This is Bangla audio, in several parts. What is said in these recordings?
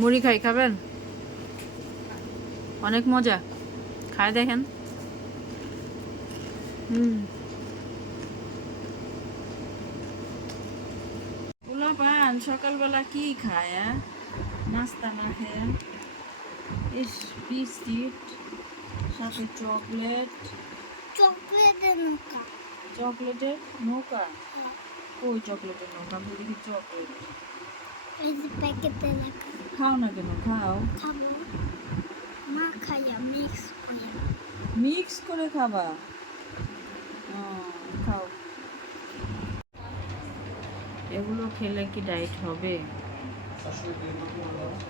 মুড়ি খাই, খাবেন? অনেক মজা, খায় দেখেন। পান সকালবেলা কি খায়? নাস্তা না খেয়ে ইস, বিস্কিট সাথে চকলেট। চকলেটের নৌকা? ওই চকলেটের নৌকা, আমি দেখি চকলেট। খাও না কেন? খাও। মিক্স করে খাবা? খাও। এগুলো খেলে কি ডায়েট হবে?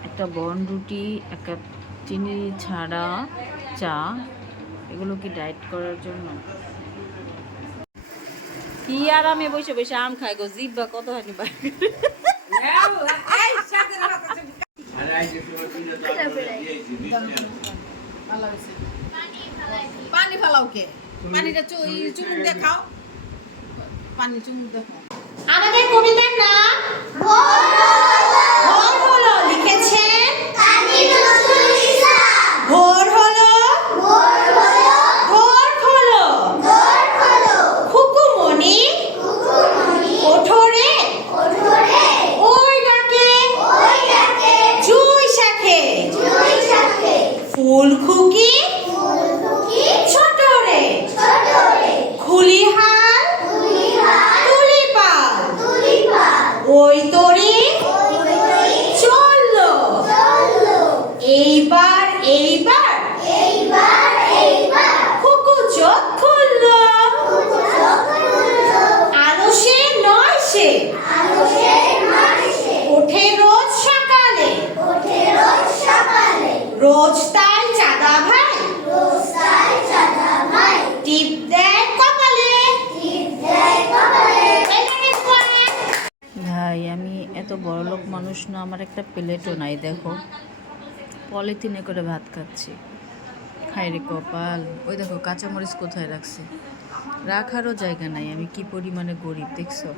একটা বনরুটি, এক কাপ চিনি ছাড়া চা, এগুলো কি ডায়েট করার জন্য? কি আরামে বসে বসে আম খায় গো, জিব্বা কত হানি বাইরে। পানি ফালাও কে? পানিটা চুমুক দিয়ে খাও, পানি চুমুক দিয়ে খাও। আমাদের কবিতার নাম ভোর হলো, লিখেছেন ভোর হলো, ভোর হলো, খুকুমণি ওঠো রে, ওই ডাকে জুই শাখে, ফুল খুকি ছোট রে, খুলিহার তুলিপাল, ওই তরি চললো, এইবার খুকু চোখ খুললো, আলসে নয় সে, ওঠে রোজ সকালে, রোজ তাই চাঁদা ভাই টিপ দেয় কপালে। ভাই আমি এত বড়লোক মানুষ না, আমার একটা প্লেটও নাই, দেখো পলিথিনে করে ভাত খাচ্ছি। খাই রে কপাল। ওই দেখো কাঁচামরিচ কোথায় রাখছি, রাখারও জায়গা নাই। আমি কি পরিমাণে গরিব দেখছো?